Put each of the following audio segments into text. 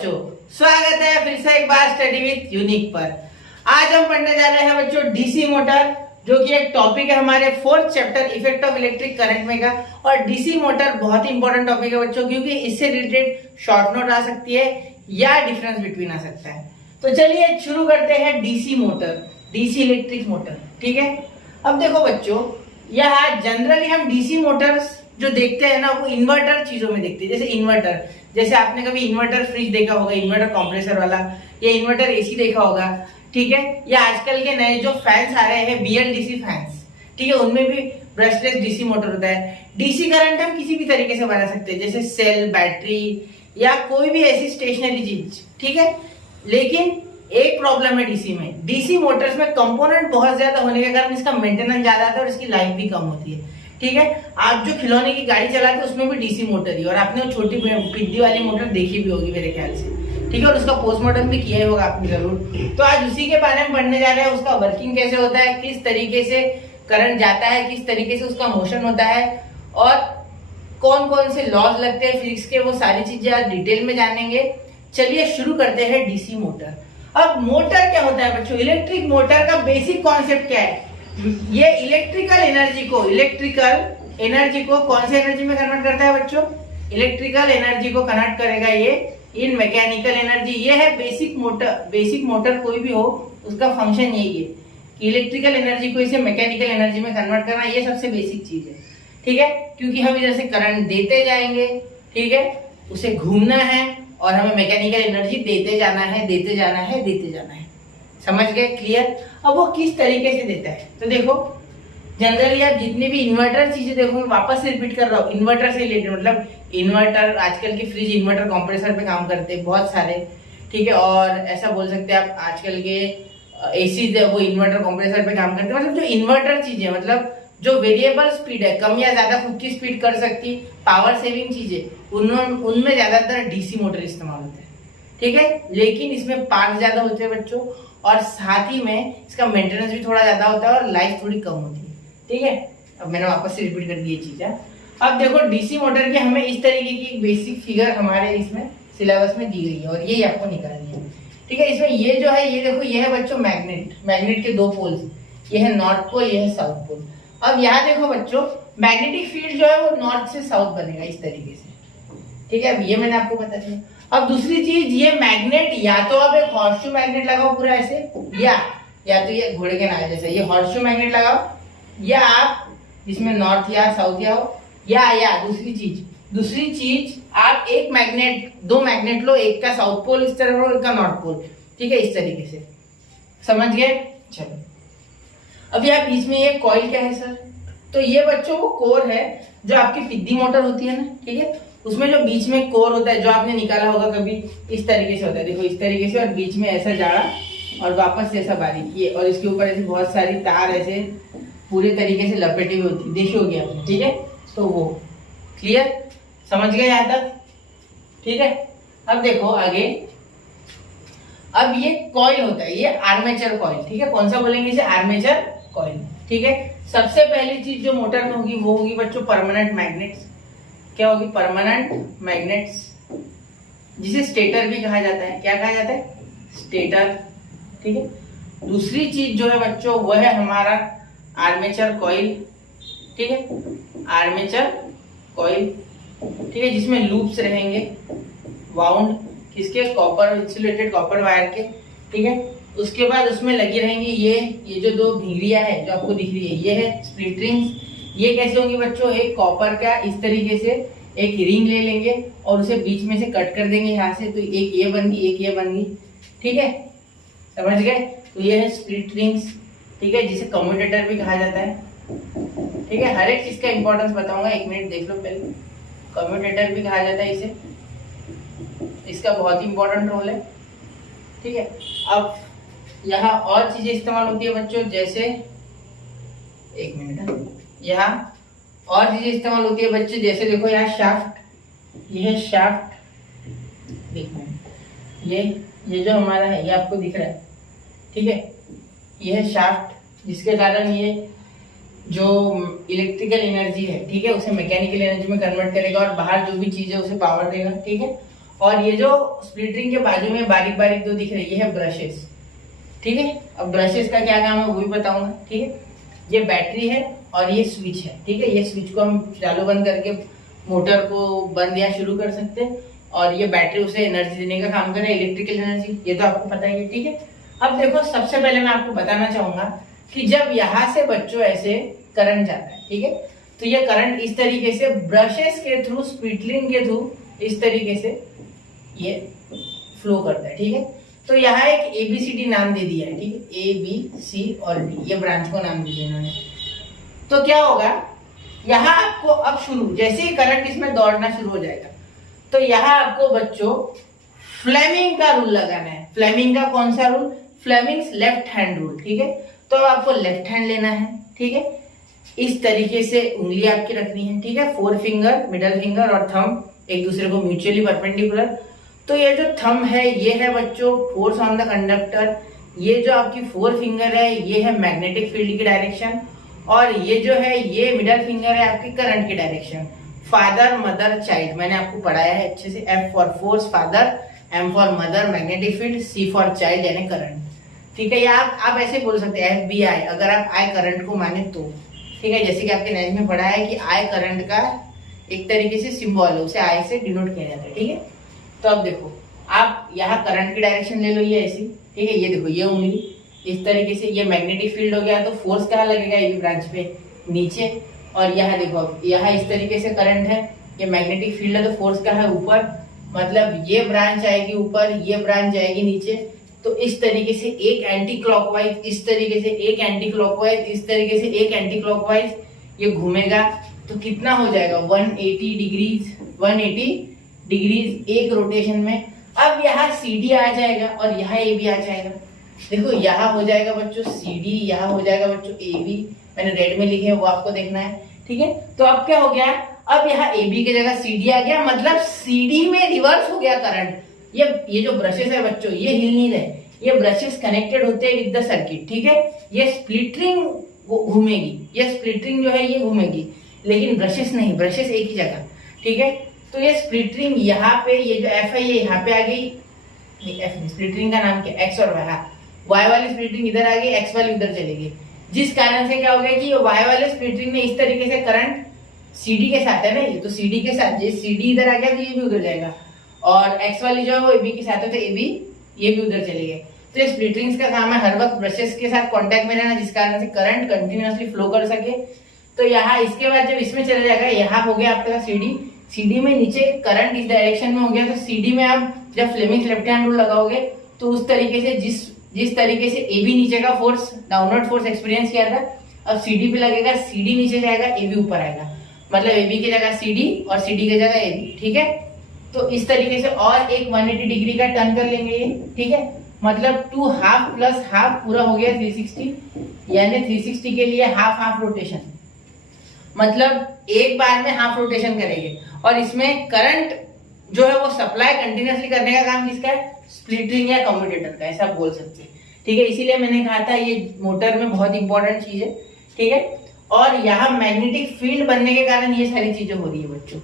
बच्चों, स्वागत है फिर से एक बार स्टडी विद यूनिक पर। आज हम पढ़ने जा रहे हैं बच्चों डीसी मोटर, जो कि एक टॉपिक है हमारे fourth chapter effect of electric current में का। और डीसी मोटर बहुत ही इंपॉर्टेंट टॉपिक है बच्चों, क्योंकि इससे रिलेटेड शॉर्ट नोट आ सकती है या डिफरेंस बिटवीन आ सकता है। तो चलिए शुरू करते हैं DC motor, DC electric motor. ठीक है, अब देखो बच्चों, यहाँ जनरली हम डीसी मोटर्स जो देखते हैं ना, वो इन्वर्टर चीजों में देखते हैं। जैसे इन्वर्टर, जैसे आपने कभी इन्वर्टर फ्रिज देखा होगा, इन्वर्टर कंप्रेसर वाला, या इन्वर्टर एसी देखा होगा। ठीक है, या आजकल के नए जो फैंस आ रहे हैं BLDC फैंस, ठीक है, उनमें भी ब्रशलेस डीसी मोटर होता है। डीसी करंट हम किसी भी तरीके से बना सकते हैं, जैसे सेल, बैटरी या कोई भी ऐसी स्टेशनरी चीज। ठीक है, लेकिन एक प्रॉब्लम है डीसी में, डीसी मोटर्स में कंपोनेंट बहुत ज्यादा होने के कारण इसका मेंटेनेंस ज्यादा आता है और इसकी लाइफ भी कम होती है। ठीक है, आप जो खिलौने की गाड़ी चलाते हैं उसमें भी डीसी मोटर ही, और आपने वो छोटी पिद्दी वाली मोटर देखी भी होगी मेरे ख्याल से। ठीक है, और उसका पोस्टमार्टम भी किया ही होगा आपने जरूर। तो आज उसी के बारे में पढ़ने जा रहे हैं, उसका वर्किंग कैसे होता है, किस तरीके से करंट जाता है, किस तरीके से उसका मोशन होता है, और कौन कौन से लॉज लगते हैं फिजिक्स के, वो सारी चीजें आज डिटेल में जानेंगे। चलिए शुरू करते हैं डीसी मोटर। अब मोटर क्या होता है बच्चों? इलेक्ट्रिक मोटर का बेसिक कॉन्सेप्ट क्या है? ये इलेक्ट्रिकल एनर्जी को कौन सी एनर्जी में कन्वर्ट करता है बच्चों? इलेक्ट्रिकल एनर्जी को कन्वर्ट करेगा ये इन मैकेनिकल एनर्जी। ये है बेसिक मोटर। बेसिक मोटर कोई भी हो, उसका फंक्शन यही है कि इलेक्ट्रिकल एनर्जी को इसे मैकेनिकल एनर्जी में कन्वर्ट करना। ये सबसे बेसिक चीज है। ठीक है, क्योंकि हम इधर से करंट देते जाएंगे, ठीक है, उसे घूमना है और हमें मैकेनिकल एनर्जी देते जाना है, देते जाना है, देते जाना है। समझ गए? क्लियर? अब वो किस तरीके से देता है, तो देखो, जनरली आप जितने भी इन्वर्टर चीजें देखो, वापस से रिपीट कर रहा हूँ, इन्वर्टर से रिलेटेड, मतलब इन्वर्टर, आजकल की फ्रिज इन्वर्टर कंप्रेसर पे काम करते हैं बहुत सारे। ठीक है, और ऐसा बोल सकते हैं आप आजकल के एसी वो इन्वर्टर कंप्रेसर पे काम करते हैं। मतलब जो इन्वर्टर चीजें, मतलब जो वेरिएबल स्पीड है, कम या ज्यादा खुद की स्पीड कर सकती, पावर सेविंग चीजें, उनमें ज्यादातर डीसी मोटर इस्तेमाल होते हैं। ठीक है, लेकिन इसमें पार्ट ज्यादा होते हैं बच्चों, और साथ ही में इसका मेंटेनेंस भी थोड़ा ज्यादा होता है और लाइफ थोड़ी कम होती है। ठीक है, अब मैंने वापस से रिपीट कर दी ये चीज है। अब देखो डीसी मोटर की हमें इस तरीके की एक बेसिक फिगर हमारे इसमें सिलेबस में दी गई है, और ये आपको निकालनी है। ठीक है, इसमें ये जो है, ये देखो, ये है बच्चों मैग्नेट। मैग्नेट के दो पोल्स, ये है नॉर्थ पोल, ये है साउथ पोल। अब यहाँ देखो बच्चों, मैग्नेटिक फील्ड जो है वो नॉर्थ से साउथ बनेगा इस तरीके से। ठीक है, अब ये मैंने आपको बता दिया। अब दूसरी चीज, ये मैग्नेट या तो आप एक हॉर्सशू मैग्नेट लगाओ पूरा ऐसे, या तो ये घोड़े के नाल जैसे ये हॉर्सशू मैग्नेट लगाओ, या आप इसमें नॉर्थ या साउथ या हो, या दूसरी चीज आप एक मैग्नेट, दो मैग्नेट लो, एक का साउथ पोल इस तरह लो, एक का नॉर्थ पोल। ठीक है, इस तरीके से। समझ गए? चलो, अब यहाँ बीच में ये कॉइल क्या है सर? तो ये बच्चों वो कोर है जो आपकी पिद्दी मोटर होती है ना, ठीक है, उसमें जो बीच में कोर होता है, जो आपने निकाला होगा कभी, इस तरीके से होता है। देखो इस तरीके से, और बीच में ऐसा जाड़ा और वापस से ऐसा बारीक, ये, और इसके ऊपर ऐसे बहुत सारी तार ऐसे पूरे तरीके से लपेटी हुई होती है, देखी होगी आपने। ठीक है, तो वो क्लियर? समझ गए यहाँ तक? ठीक है, अब देखो आगे। अब ये कॉइल होता है, ये आर्मेचर कॉइल। ठीक है, कौन सा बोलेंगे इसे? Armature coil. ठीक है, सबसे पहली चीज जो मोटर में होगी वो होगी बच्चों परमानेंट मैग्नेट्स। क्या होगी? परमानेंट मैग्नेट्स, जिसे स्टेटर भी कहा जाता है। क्या कहा जाता है? स्टेटर। ठीक है, दूसरी चीज जो है बच्चों वो है हमारा आर्मेचर कॉइल। ठीक है, आर्मेचर कॉइल, ठीक है, जिसमें लूप्स रहेंगे वाउंड, किसके? कॉपर, इंसुलेटेड कॉपर वायर के। ठीक है, उसके बाद उसमें लगी रहेंगी ये जो दो भिंगरियां है जो आपको दिख रही है, ये है स्प्लिट रिंग्स। ये कैसे होंगी बच्चों? एक कॉपर का इस तरीके से एक रिंग ले लेंगे और उसे बीच में से कट कर देंगे यहाँ से, तो एक ये बन गई, एक ये बन गई। ठीक है, समझ गए? तो ये है स्प्लिट रिंग्स। ठीक है, जिसे कम्यूटेटर भी कहा जाता है। ठीक है, हर एक चीज का इंपॉर्टेंस बताऊंगा, एक मिनट देख लो पहले। कम्यूटेटर भी कहा जाता है इसे, इसका बहुत इंपॉर्टेंट रोल है। ठीक है, अब यहाँ और चीजें इस्तेमाल होती है बच्चों, जैसे एक मिनट, यहाँ और चीजें इस्तेमाल होती है बच्चे, जैसे देखो यहाँ शाफ्ट, ये है शाफ्ट। देखो ये जो हमारा है, ये आपको दिख रहा है। ठीक है, ये है शाफ्ट, जिसके कारण ये जो इलेक्ट्रिकल एनर्जी है, ठीक है, उसे मैकेनिकल एनर्जी में कन्वर्ट करेगा और बाहर जो भी चीज है उसे पावर देगा। ठीक है, और ये जो स्प्लिट रिंग के बाजू में बारीक बारीक जो दिख रही है, ये है ब्रशेस। ठीक है, अब ब्रशेस का क्या काम है वो भी बताऊंगा। ठीक है, ये बैटरी है और ये स्विच है। ठीक है, ये स्विच को हम चालू बंद करके मोटर को बंद या शुरू कर सकते हैं, और ये बैटरी उसे एनर्जी देने का काम करे, इलेक्ट्रिकल एनर्जी, ये तो आपको पता ही है। ठीक है, अब देखो सबसे पहले मैं आपको बताना चाहूंगा कि जब यहाँ से बच्चों ऐसे करंट जाता है, ठीक है, तो ये करंट इस तरीके से ब्रशेस के थ्रू, स्प्लिट रिंग के थ्रू इस तरीके से ये फ्लो करता है। ठीक है, तो यहाँ एक ABCD नाम दे दिया है। ठीक है, A B C और D, ये ब्रांच को नाम दिया इन्होंने। तो क्या होगा, यहाँ आपको अब शुरू, जैसे ही करंट इसमें दौड़ना शुरू हो जाएगा, तो यहाँ आपको बच्चों फ्लेमिंग का रूल लगाना है। फ्लेमिंग का कौन सा rule? Fleming's left hand rule. ठीक है, तो अब आपको लेफ्ट हैंड लेना है। ठीक है, इस तरीके से उंगली आपकी रखनी है। ठीक है, 4 फिंगर, मिडल फिंगर और थंब एक दूसरे को म्यूचुअली परपेंडिकुलर। तो ये जो थंब है ये है बच्चों फोर्स ऑन द कंडक्टर, ये जो आपकी 4 फिंगर है ये है मैग्नेटिक फील्ड की डायरेक्शन, और ये जो है ये मिडल फिंगर है आपकी करंट की डायरेक्शन। फादर मदर चाइल्ड मैंने आपको पढ़ाया है अच्छे से। F for force father, M for mother magnetic field, C for child यानी करंट। ठीक है, या आप ऐसे बोल सकते हैं FBI, अगर आप I करंट को माने तो। ठीक है, जैसे कि आपके नैज में पढ़ा है कि I करंट का एक तरीके से सिंबल है, उसे I से डिनोट किया जाता है। ठीक है, तो अब देखो आप यहाँ करंट की डायरेक्शन ले लो, ये ऐसी। ठीक है, ये देखो ये उंगली इस तरीके से, ये मैग्नेटिक फील्ड हो गया, तो फोर्स कहाँ लगेगा? ये ब्रांच पे नीचे। और यहाँ देखो यहाँ इस तरीके से करंट है, ये मैग्नेटिक फील्ड है, तो फोर्स कहाँ है? ऊपर। मतलब ये ब्रांच आएगी ऊपर, ये ब्रांच जाएगी नीचे। तो इस तरीके से एक एंटी क्लॉकवाइज, इस तरीके से एक एंटी क्लॉकवाइज, इस तरीके से एक एंटी क्लॉकवाइज ये घूमेगा। तो कितना हो जाएगा? 180 डिग्रीज एक रोटेशन में। अब यहाँ CD आ जाएगा और यहाँ AB आ जाएगा। देखो यहाँ हो जाएगा बच्चों CD, यहाँ हो जाएगा बच्चों AB, मैंने रेड में लिखे हैं वो आपको देखना है। ठीक है, तो अब क्या हो गया, अब यहाँ AB की जगह CD आ गया, मतलब CD में रिवर्स हो गया करंट। ये जो ब्रशेस है बच्चों ये हिल नहीं रहे, ये ब्रशेस कनेक्टेड होते हैं विद द सर्किट। ठीक है, ये स्प्लिट रिंग घूमेगी, ये स्प्लिट रिंग जो है ये घूमेगी, लेकिन ब्रशेस नहीं, ब्रशेस एक ही जगह। ठीक है, तो ये स्प्लिट रिंग यहाँ पे, ये जो F है ये यहाँ पे आ गई, स्प्लिट रिंग का नाम क्या? X और Y वाली स्प्लिट रिंग इधर आ गई, X वाली उधर चली गई, जिस कारण से क्या हो गया कि Y वाले स्प्लिट रिंग में इस तरीके से करंट CD के साथ है ना, ये तो CD के साथ, ये CD इधर आ गया तो ये भी उधर जाएगा, और X वाली जो है वो AB के साथ है तो AB ये भी उधर चले गए। तो ये स्प्लिट रिंग्स का काम है हर वक्त ब्रशेस के साथ कांटेक्ट में रहना, जिस कारण से करंट कंटिन्यूअसली फ्लो कर सके। तो यहाँ इसके बाद जब इसमें चले जाएगा, यहाँ हो गया आपका CD में नीचे करंट इस डायरेक्शन में हो गया, तो CD में आप जब फ्लेमिंग्स लेफ्ट हैंड रूल लगाओगे तो उस तरीके से जिस तरीके से AB नीचे का फोर्स, डाउनवर्ड फोर्स एक्सपीरियंस किया था, अब CD पे लगेगा, CD नीचे जाएगा, AB ऊपर आएगा, मतलब AB की जगह CD और CD की जगह AB। ठीक है, तो इस तरीके से और एक 180 डिग्री का टर्न कर लेंगे ये। ठीक है, मतलब 2 हाफ प्लस हाफ पूरा हो गया 360, यानी 360 के लिए हाफ रोटेशन, मतलब एक बार में हाफ रोटेशन करेंगे। और इसमें करंट जो है वो सप्लाई कंटिन्यूअसली करने का काम किसका है? स्प्लिट रिंग या कम्यूटेटर का, ऐसा बोल सकते हैं। ठीक है, इसीलिए मैंने कहा था ये मोटर में बहुत इंपॉर्टेंट चीज है। ठीक है, और यहाँ मैग्नेटिक फील्ड बनने के कारण ये सारी चीजें हो रही है बच्चों।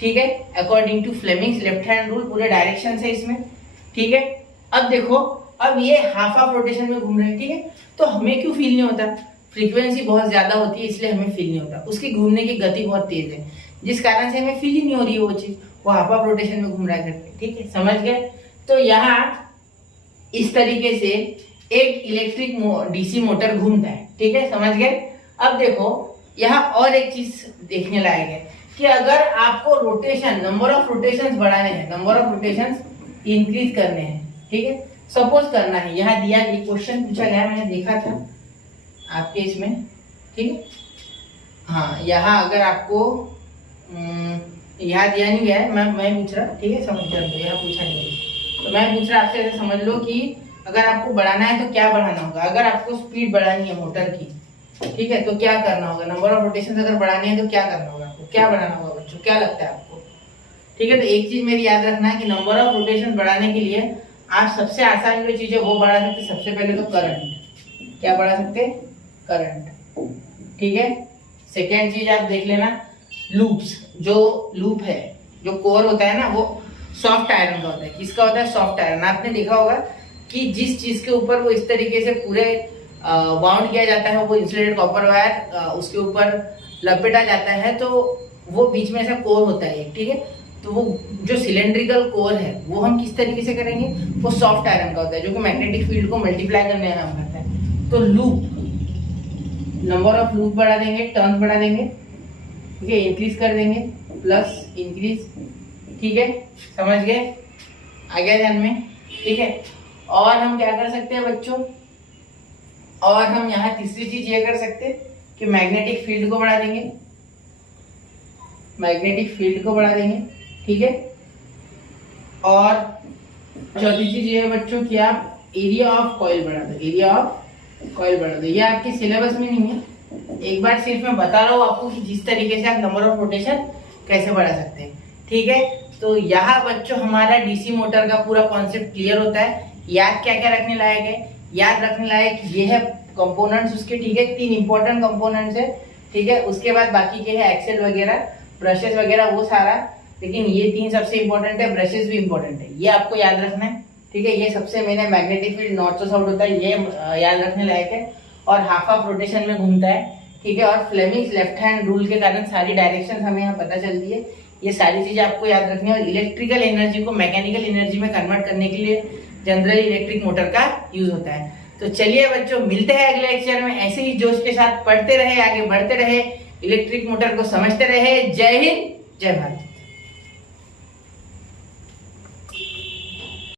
ठीक है, according to Fleming's left hand rule पूरे डायरेक्शन से इसमें। ठीक है, अब देखो अब ये हाफ रोटेशन में घूम रहे हैं। ठीक है, तो हमें क्यों फील नहीं होता? फ्रीक्वेंसी बहुत ज्यादा होती है इसलिए हमें फील नहीं होता, उसकी घूमने की गति बहुत तेज है, जिस कारण से हमें फील ही नहीं हो रही है वो चीज, वो हाफ रोटेशन में घूम रहा है करके। ठीक है, समझ गए? तो यहाँ इस तरीके से एक इलेक्ट्रिक DC मोटर घूमता है। ठीक है, समझ गए? अब देखो यहाँ और एक चीज देखने लायक है कि अगर आपको रोटेशन, नंबर ऑफ रोटेशंस बढ़ाने हैं, नंबर ऑफ रोटेशंस इंक्रीज करने हैं, ठीक है, सपोज करना है, यहाँ दिया एक क्वेश्चन पूछा गया, मैंने देखा था आपके इसमें। ठीक है, हाँ, यहाँ अगर आपको यहाँ दिया नहीं गया है, मैं पूछ रहा, ठीक है, समझ कर लो, यहाँ पूछा नहीं है तो मैं पूछ रहा आपसे, ऐसे समझ लो कि अगर आपको बढ़ाना है तो क्या बढ़ाना होगा? अगर आपको स्पीड बढ़ानी है मोटर की, ठीक है, तो क्या करना होगा? नंबर ऑफ रोटेशन अगर बढ़ानी है तो क्या करना होगा आपको? क्या बढ़ाना होगा बच्चों, क्या लगता है आपको? ठीक है, तो एक चीज मेरी याद रखना है कि नंबर ऑफ रोटेशन बढ़ाने के लिए आप सबसे आसान जो चीज है वो बढ़ा सकते। सबसे पहले तो करंट, क्या बढ़ा सकते? करंट। ठीक है, सेकेंड चीज आप देख लेना लूप्स, जो लूप है, जो कोर होता है ना, वो सॉफ्ट आयरन का होता है। किसका होता है? Soft iron. आपने देखा होगा कि जिस चीज के ऊपर वो इस तरीके से पूरे बाउंड किया जाता है, वो इंसुलेटेड कॉपर वायर उसके ऊपर लपेटा जाता है, तो वो बीच में ऐसा कोर होता है, ठीक है। तो वो जो सिलेंड्रिकल कोर है वो हम किस तरीके से करेंगे? वो सॉफ्ट आयरन का होता है, जो कि मैग्नेटिक फील्ड को मल्टीप्लाई करने में काम करता है। तो लूप, नंबर ऑफ लूप बढ़ा देंगे, टर्न्स बढ़ा देंगे, ठीक है, इंक्रीज कर देंगे, प्लस इंक्रीज, ठीक है, समझ गए? आ गया ध्यान में, ठीक है। और हम क्या कर सकते हैं बच्चों? और हम यहाँ तीसरी चीज ये कर सकते हैं कि मैग्नेटिक फील्ड को बढ़ा देंगे, मैग्नेटिक फील्ड को बढ़ा देंगे, ठीक है। और चौथी चीज ये है बच्चों कि आप एरिया ऑफ कॉइल बढ़ा दो, एरिया ऑफ कॉइल बढ़ा दो। ये आपके सिलेबस में नहीं है, एक बार सिर्फ मैं बता रहा हूँ आपको कि जिस तरीके से आप नंबर ऑफ रोटेशन कैसे बढ़ा सकते हैं, ठीक है। तो यहाँ बच्चों हमारा डीसी मोटर का पूरा कॉन्सेप्ट क्लियर होता है। याद क्या क्या रखने लायक है? याद रखने लायक ये है कंपोनेंट्स उसके, ठीक है, 3 इंपॉर्टेंट कंपोनेंट्स है, ठीक है। उसके बाद बाकी के है एक्सेल वगैरह, ब्रशेस वगैरह, वो सारा, लेकिन ये 3 सबसे इंपॉर्टेंट है, ब्रशेस भी इंपॉर्टेंट है, ये आपको याद रखना है, ठीक है। ये सबसे मैंने magnetic field north to south होता है, ये याद रखने लायक है, और हाफ ऑफ रोटेशन में घूमता है, ठीक है। और फ्लेमिंग्स लेफ्ट हैंड रूल के कारण सारी डायरेक्शन हमें यहाँ पता चलती है। ये सारी चीजें आपको याद रखनी है। और इलेक्ट्रिकल एनर्जी को मैकेनिकल एनर्जी में कन्वर्ट करने के लिए जनरल इलेक्ट्रिक मोटर का यूज होता है। तो चलिए बच्चों, मिलते हैं अगले लेक्चर में। ऐसे ही जोश के साथ पढ़ते रहे, आगे बढ़ते रहे, इलेक्ट्रिक मोटर को समझते रहे। जय हिंद, जय भारत।